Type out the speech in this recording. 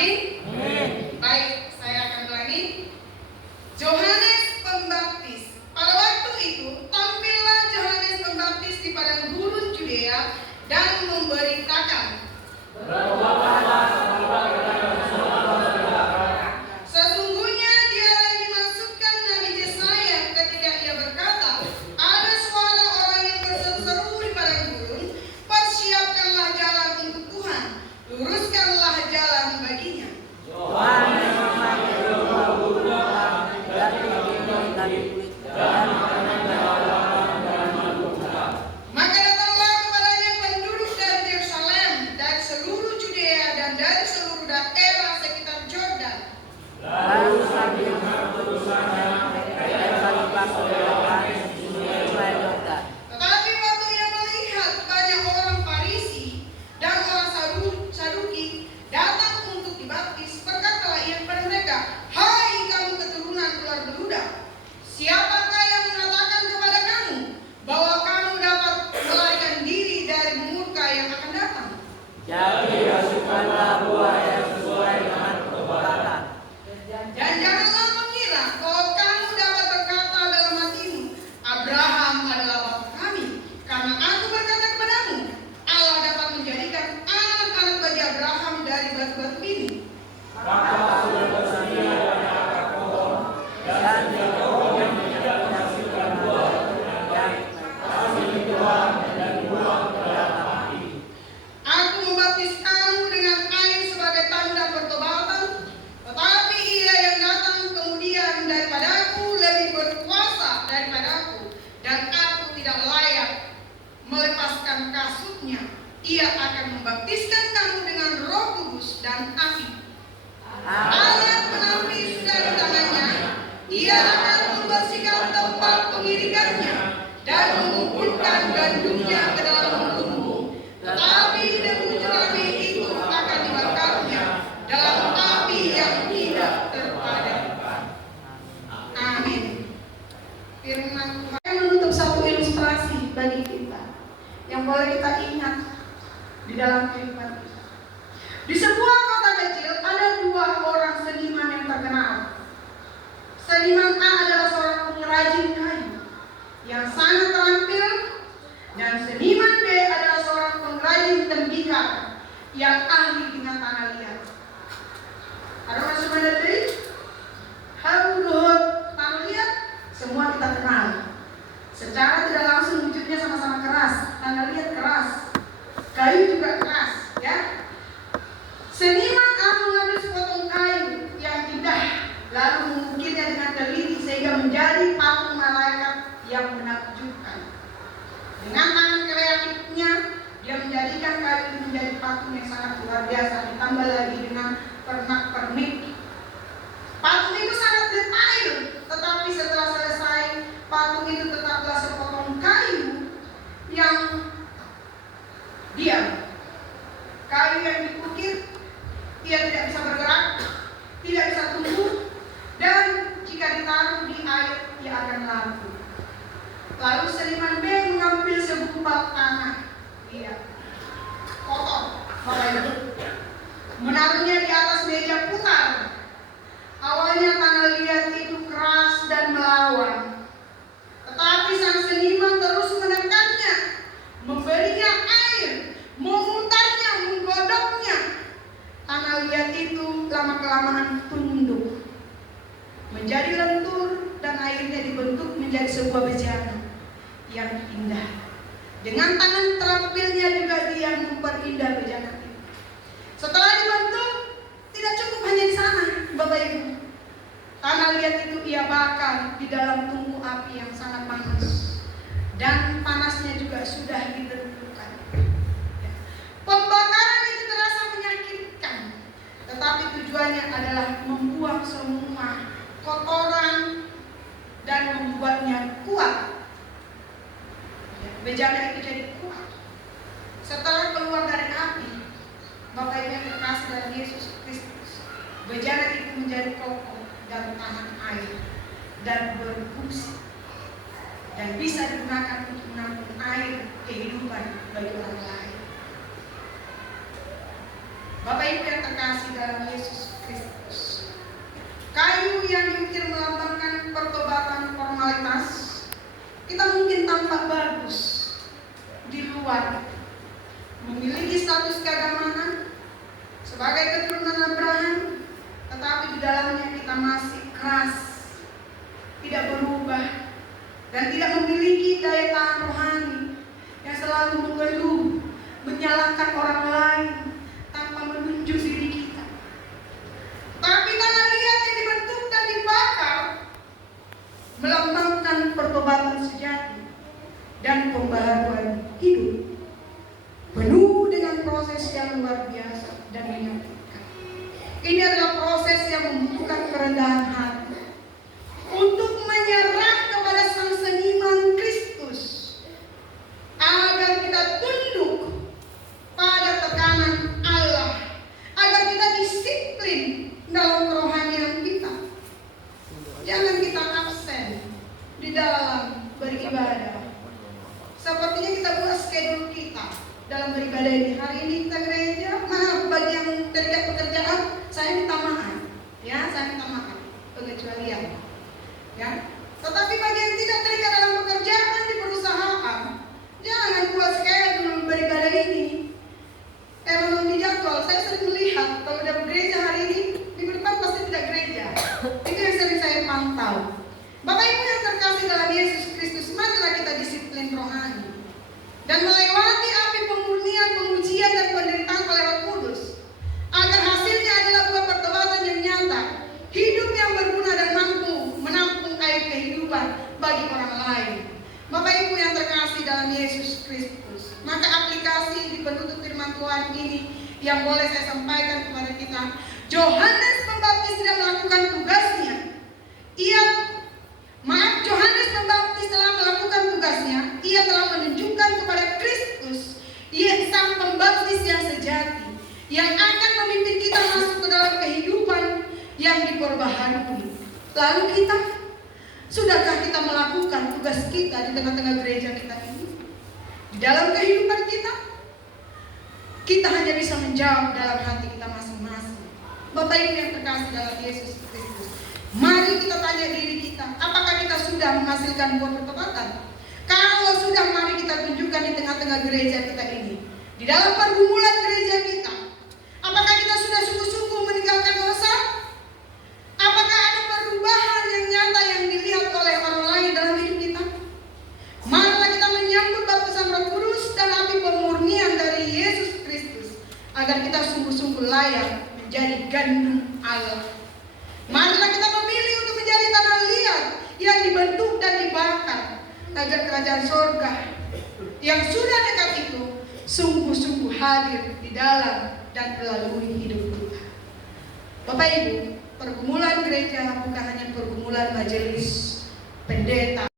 Amin. Baik, saya akan ulangi. Yohanes Pembaptis. Pada waktu itu tampillah Yohanes Pembaptis di padang gurun Judea dan memberitakan, sesungguhnya dialah yang dimaksudkan Nabi Yesaya ketika ia berkata, ada suara orang yang berseru-seru di padang gurun, persiapkanlah jalan untuk Tuhan, luruskanlah jalan baginya. Maka datanglah kepadanya penduduk dari Yerusalem, dari seluruh Judea dan dari seluruh daerah sekitar Jordan. Lalu sambil berusaha Tetapi waktu ia melihat banyak orang Farisi dan orang Saduki datang untuk dibaptis, berkatalah ia kepada mereka, hai kamu keturunan ular beludak, siapakah yang mengatakan kepada kamu bahwa kamu dapat melarikan diri dari murka yang akan datang? Jadi masukkanlah buah yang sesuai dengan perbuatan. Dan janganlah mengira bahwa kamu dapat berkata dalam hatimu, Abraham adalah bapa kami. Karena aku berkata kepadamu, Allah dapat menjadikan anak-anak bagi Abraham dari batu-batu ini. Maka sudah bersedia banyak pohon dan setiap pohon yang tidak menghasilkan buah yang hasil Tuhan dan buang ke dalam api. Aku membaptis kamu dengan air sebagai tanda pertobatan, tetapi ia yang datang kemudian daripadaku lebih berkuasa daripadaku, dan aku tidak layak melepaskan kasutnya. Ia akan membaptiskan kamu dengan Roh Kudus dan api. Alat penapi sudah di tangannya. Ia akan membersihkan tempat pengirikannya dan mengumpulkan gandumnya ke dalam lumbung. Tetapi debu jerami itu akan dibakarnya dalam api yang tidak terpadamkan. Amin. Firman Tuhan menutup satu ilustrasi bagi kita yang boleh kita ingat di dalam kehidupan kita. Di sebuah kota kecil ada dua orang seniman yang terkenal. Seniman A adalah seorang pengrajin kayu yang sangat terampil, dan seniman B adalah seorang pengrajin tembikar yang ahli dengan tanah liat. Ada masuk dari Haluhut tanah liat, semua kita kenal. Secara tidak langsung wujudnya sama-sama keras. Tanah liat keras, kayu juga keras, ya. Seniman A mengambil sepotong kayu yang indah, lalu mengukirnya dengan teliti sehingga menjadi patung malaikat yang menakjubkan. Dengan tangan kreatifnya, dia menjadikan kayu itu menjadi patung yang sangat luar biasa. Ditambah lagi dengan pernak-pernik. Patung itu sangat detail, tetapi setelah selesai, patung itu tetaplah sepotong kayu yang diam. Kayu yang diukir, ia tidak bisa bergerak, tidak bisa tumbuh, dan jika ditaruh di air, ia akan larut. Lalu seniman B mengambil segumpal tanah liat, kotor, menaruhnya di atas meja putar. Awalnya tanah liat itu keras dan melawan, tetapi sang seniman terus menekannya, memberinya air, memutarnya, menggodoknya. Tanah liat itu lama-kelamaan tunduk, menjadi lentur, dan akhirnya dibentuk menjadi sebuah bejana yang indah. Dengan tangan terampilnya juga dia memperindah bejana itu. Setelah dibentuk, tidak cukup hanya di sana, Bapak Ibu. Tanah liat itu ia bakar di dalam tungku api yang sangat panas, dan panasnya juga sudah ditentukan. Pembakaran itu terasa menyakitkan, tetapi tujuannya adalah membuang semua kotoran dan membuatnya kuat. Bejana itu jadi kuat. Setelah keluar dari api, Bapak Ibu yang terkasih dalam Yesus Kristus, bejana itu menjadi kokoh dan tahan air dan berfungsi dan bisa digunakan untuk menampung air kehidupan bagi orang lain. Bapak Ibu yang terkasih, terkasih dalam Yesus Kristus. Kayu yang diukir melambangkan pertobatan formalitas, kita mungkin tampak bagus di luar, memiliki status keagamaan sebagai keturunan Abraham, tetapi di dalamnya kita masih keras, tidak berubah, dan tidak memiliki daya tahan rohani yang selalu mengeluh, menyalahkan orang lain tanpa menunjuk diri kita. Tapi tanah liat yang dibentuk dan dibakar melambangkan pertobatan sejati dan pembaharuan hidup, penuh dengan proses yang luar biasa dan menyakitkan. Ini adalah proses yang membutuhkan kerendahan hati untuk menyerah kepada Sang Seniman Kristus, agar kita tunduk pada tekanan Allah, agar kita disiplin dalam kerohanian kita. Jangan kita absen di dalam beribadah. Sepertinya kita buat schedule kita dalam beribadah ini. Hari ini kita gereja, maaf bagi yang terikat pekerjaan, saya minta maaf. Ya, saya minta maaf. Pengecualian. Ya. Tetapi bagi yang tidak terikat dalam pekerjaan di perusahaan, jangan buat schedule beribadah ini. Memang di jadwal, saya sering melihat kalau udah gereja hari ini, minggu depan pasti tidak gereja. Itu yang sering saya pantau. Bapak Ibu yang terkasih dalam Yesus Kristus, marilah kita disiplin rohani dan melewati api pemurnian, pengujian dan penderitaan oleh Roh Kudus, agar hasilnya adalah buah pertobatan yang nyata, hidup yang berguna dan mampu menampung air kehidupan bagi orang lain. Bapak Ibu yang terkasih dalam Yesus Kristus, maka aplikasi di penutup firman Tuhan ini yang boleh saya sampaikan kepada kita, Yohanes Pembaptis tidak melakukan tugasnya. Yohanes Pembaptis telah melakukan tugasnya. Ia telah menunjukkan kepada Kristus, Ia Sang Pembaptis yang sejati, yang akan memimpin kita masuk ke dalam kehidupan yang diperbaharui. Lalu kita, sudahkah kita melakukan tugas kita di tengah-tengah gereja kita ini? Di dalam kehidupan kita, kita hanya bisa menjawab dalam hati kita masing-masing. Bapak Ibu yang terkasih dalam Yesus Kristus, mari kita tanya diri kita, apakah kita sudah menghasilkan buah pertobatan? Kalau sudah, mari kita tunjukkan di tengah-tengah gereja kita ini, di dalam pergumulan gereja kita. Apakah kita sudah sungguh-sungguh meninggalkan dosa? Apakah ada perubahan yang nyata yang dilihat oleh orang lain dalam hidup kita? Marilah kita menyambut baptisan Roh Kudus dan api pemurnian dari Yesus Kristus, agar kita sungguh-sungguh layak menjadi gandum Allah. Marilah kita memilih untuk menjadi tanah liat yang dibentuk dan dibakar, agar kerajaan sorga yang sudah dekat itu sungguh-sungguh hadir di dalam dan melalui hidup kita. Bapak Ibu, pergumulan gereja bukan hanya pergumulan majelis, pendeta,